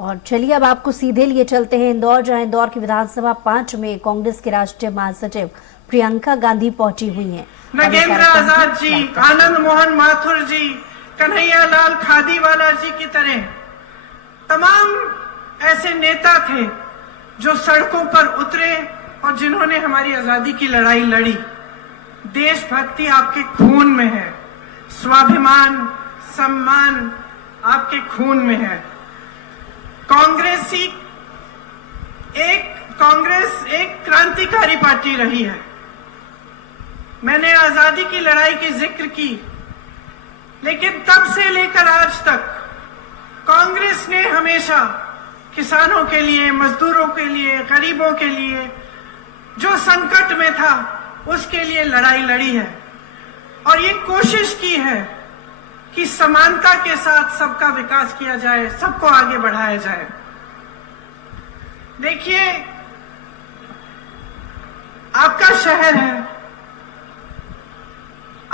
और चलिए अब आपको सीधे लिए चलते हैं इंदौर, जहां इंदौर की विधानसभा 5 में कांग्रेस के राष्ट्रीय महासचिव प्रियंका गांधी पहुंची हुई हैं। नगेंद्र आजाद जी, आनंद मोहन माथुर जी, कन्हैया लाल खादीवाला जी की तरह तमाम ऐसे नेता थे जो सड़कों पर उतरे और जिन्होंने हमारी आजादी की लड़ाई लड़ी। देशभक्ति आपके खून में है, स्वाभिमान सम्मान आपके खून में है। कांग्रेस एक क्रांतिकारी पार्टी रही है। मैंने आजादी की लड़ाई की जिक्र की, लेकिन तब से लेकर आज तक कांग्रेस ने हमेशा किसानों के लिए, मजदूरों के लिए, गरीबों के लिए, जो संकट में था उसके लिए लड़ाई लड़ी है और ये कोशिश की है कि समानता के साथ सबका विकास किया जाए, सबको आगे बढ़ाया जाए। देखिए, आपका शहर है,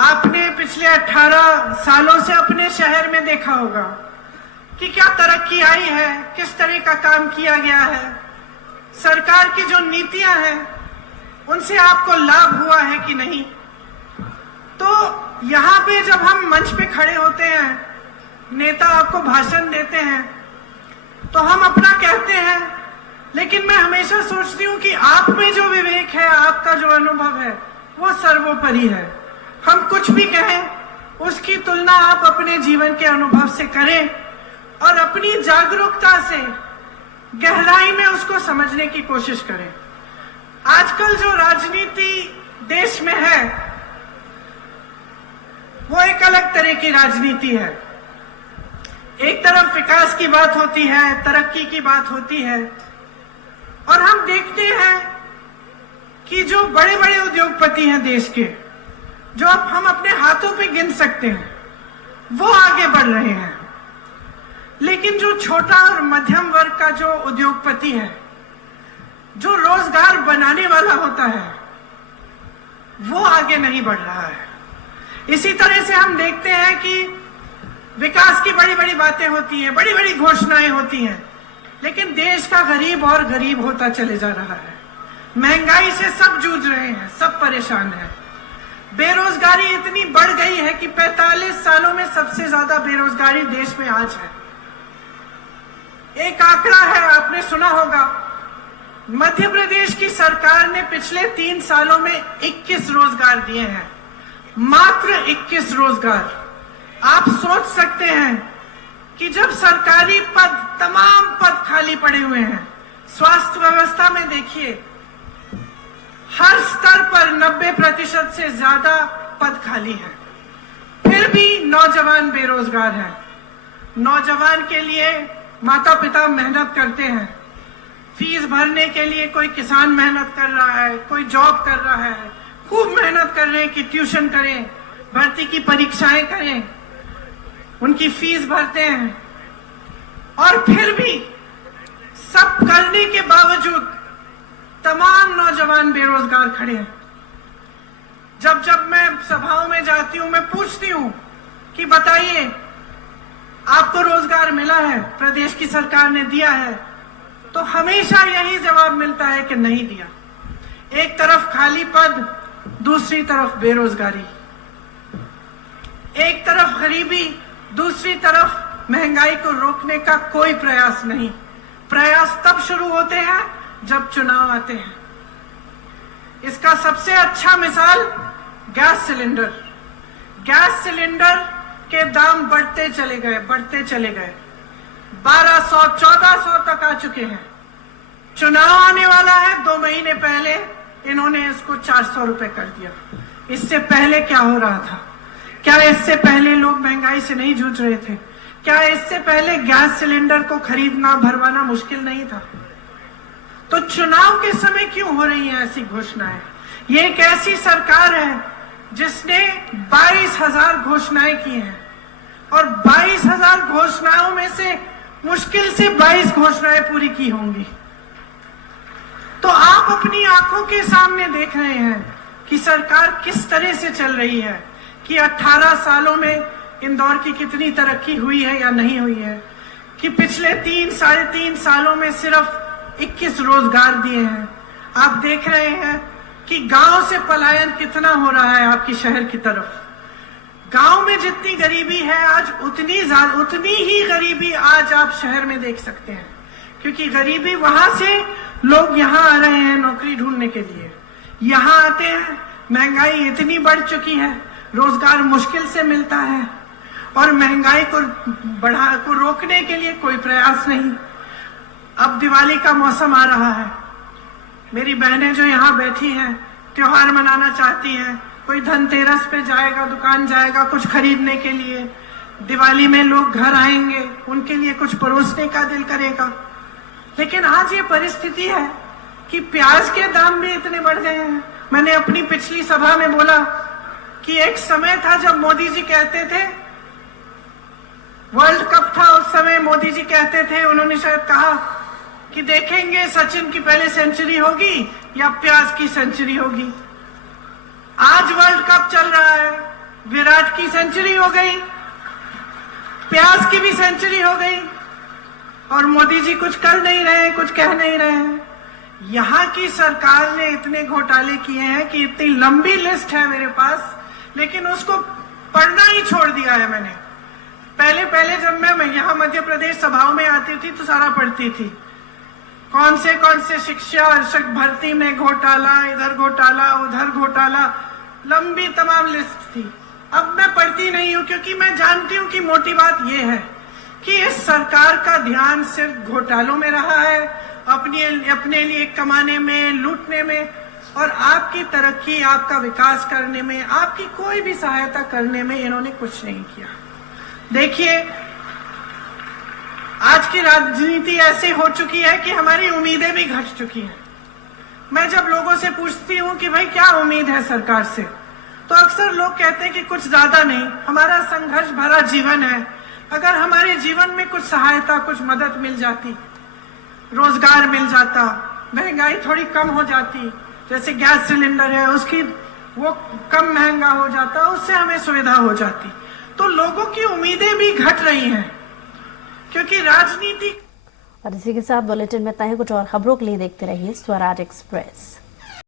आपने पिछले 18 सालों से अपने शहर में देखा होगा कि क्या तरक्की आई है, किस तरह का काम किया गया है, सरकार की जो नीतियां हैं उनसे आपको लाभ हुआ है कि नहीं। तो यहाँ पे जब हम मंच पे खड़े होते हैं, नेता आपको भाषण देते हैं, तो हम अपना कहते हैं, लेकिन मैं हमेशा सोचती हूँ कि आप में जो विवेक है, आपका जो अनुभव है, वो सर्वोपरि है। हम कुछ भी कहें, उसकी तुलना आप अपने जीवन के अनुभव से करें और अपनी जागरूकता से गहराई में उसको समझने की कोशिश करें। आजकल जो राजनीति देश में है वो एक अलग तरह की राजनीति है। एक तरफ विकास की बात होती है, तरक्की की बात होती है, और हम देखते हैं कि जो बड़े बड़े उद्योगपति हैं देश के, जो अब हम अपने हाथों पे गिन सकते हैं, वो आगे बढ़ रहे हैं। लेकिन जो छोटा और मध्यम वर्ग का जो उद्योगपति है, जो रोजगार बनाने वाला होता है, वो आगे नहीं बढ़ रहा है। इसी तरह से हम देखते हैं कि विकास की बड़ी बड़ी बातें होती हैं, बड़ी बड़ी घोषणाएं होती हैं, लेकिन देश का गरीब और गरीब होता चले जा रहा है। महंगाई से सब जूझ रहे हैं, सब परेशान हैं। बेरोजगारी इतनी बढ़ गई है कि 45 सालों में सबसे ज्यादा बेरोजगारी देश में आज है। एक आंकड़ा है, आपने सुना होगा, मध्य प्रदेश की सरकार ने पिछले 3 सालों में 21 रोजगार दिए हैं, मात्र 21 रोजगार। आप सोच सकते हैं कि जब सरकारी पद, तमाम पद खाली पड़े हुए हैं, स्वास्थ्य व्यवस्था में देखिए हर स्तर पर 90% से ज्यादा पद खाली है, फिर भी नौजवान बेरोजगार हैं। नौजवान के लिए माता पिता मेहनत करते हैं, फीस भरने के लिए कोई किसान मेहनत कर रहा है, कोई जॉब कर रहा है, खूब मेहनत कर रहे हैं कि ट्यूशन करें, भर्ती की परीक्षाएं करें, उनकी फीस भरते हैं, और फिर भी सब करने के बावजूद तमाम नौजवान बेरोजगार खड़े हैं। जब मैं सभाओं में जाती हूं, मैं पूछती हूं कि बताइए आपको रोजगार मिला है, प्रदेश की सरकार ने दिया है, तो हमेशा यही जवाब मिलता है कि नहीं दिया। एक तरफ खाली पद, दूसरी तरफ बेरोजगारी, एक तरफ गरीबी, दूसरी तरफ महंगाई को रोकने का कोई प्रयास नहीं। प्रयास तब शुरू होते हैं जब चुनाव आते हैं। इसका सबसे अच्छा मिसाल गैस सिलेंडर। गैस सिलेंडर के दाम बढ़ते चले गए, 1200, 1400 तक आ चुके हैं। चुनाव आने वाला है, 2 महीने पहले इन्होंने इसको 400 रुपए कर दिया। इससे पहले क्या हो रहा था? क्या इससे पहले लोग महंगाई से नहीं जूझ रहे थे? क्या इससे पहले गैस सिलेंडर को खरीदना, भरवाना मुश्किल नहीं था? तो चुनाव के समय क्यों हो रही हैं ऐसी घोषणाएं? ये एक ऐसी सरकार है जिसने 22,000 घोषणाएं की हैं, और 22,000 घोषणाओं में से मुश्किल से 22 घोषणाएं पूरी की होंगी। तो आप अपनी आंखों के सामने देख रहे हैं कि सरकार किस तरह से चल रही है, कि 18 सालों में इंदौर की कितनी तरक्की हुई है या नहीं हुई है, कि पिछले 3-3.5 सालों में सिर्फ 21 रोजगार दिए हैं। आप देख रहे हैं कि गांव से पलायन कितना हो रहा है आपकी शहर की तरफ। गांव में जितनी गरीबी है आज उतनी ही गरीबी आज आप शहर में देख सकते हैं, क्योंकि गरीबी वहां से लोग यहाँ आ रहे हैं नौकरी ढूंढने के लिए। यहाँ आते हैं, महंगाई इतनी बढ़ चुकी है, रोजगार मुश्किल से मिलता है और महंगाई को रोकने के लिए कोई प्रयास नहीं। अब दिवाली का मौसम आ रहा है, मेरी बहनें जो यहाँ बैठी हैं त्योहार मनाना चाहती हैं, कोई धनतेरस पे जाएगा, दुकान जाएगा कुछ खरीदने के लिए, दिवाली में लोग घर आएंगे, उनके लिए कुछ परोसने का दिल करेगा। लेकिन आज ये परिस्थिति है कि प्याज के दाम भी इतने बढ़ गए हैं। मैंने अपनी पिछली सभा में बोला कि एक समय था जब मोदी जी कहते थे, वर्ल्ड कप था उस समय, मोदी जी कहते थे, उन्होंने शायद कहा कि देखेंगे सचिन की पहले सेंचुरी होगी या प्याज की सेंचुरी होगी। आज वर्ल्ड कप चल रहा है, विराट की सेंचुरी हो गई, प्याज की भी सेंचुरी हो गई और मोदी जी कुछ कर नहीं रहे, कुछ कह नहीं रहे हैं। यहाँ की सरकार ने इतने घोटाले किए हैं कि इतनी लंबी लिस्ट है मेरे पास, लेकिन उसको पढ़ना ही छोड़ दिया है मैंने। पहले जब मैं यहाँ मध्य प्रदेश सभाओं में आती थी तो सारा पढ़ती थी, कौन से शिक्षक भर्ती में घोटाला, इधर घोटाला, उधर घोटाला, लंबी तमाम लिस्ट थी। अब मैं पढ़ती नहीं हूँ क्योंकि मैं जानती हूँ कि मोटी बात यह है कि इस सरकार का ध्यान सिर्फ घोटालों में रहा है, अपने लिए कमाने में, लूटने में, और आपकी तरक्की, आपका विकास करने में, आपकी कोई भी सहायता करने में इन्होंने कुछ नहीं किया। देखिए, आज की राजनीति ऐसे हो चुकी है कि हमारी उम्मीदें भी घट चुकी हैं। मैं जब लोगों से पूछती हूँ कि भाई क्या उम्मीद है सरकार से, तो अक्सर लोग कहते हैं कि कुछ ज्यादा नहीं, हमारा संघर्ष भरा जीवन है, अगर हमारे जीवन में कुछ सहायता, कुछ मदद मिल जाती, रोजगार मिल जाता, महंगाई थोड़ी कम हो जाती, जैसे गैस सिलेंडर है उसकी वो कम महंगा हो जाता, उससे हमें सुविधा हो जाती, तो लोगों की उम्मीदें भी घट रही हैं क्योंकि राजनीति। और इसी के साथ बुलेटिन में इतना ही। कुछ और खबरों के लिए देखते रहिए स्वराज एक्सप्रेस।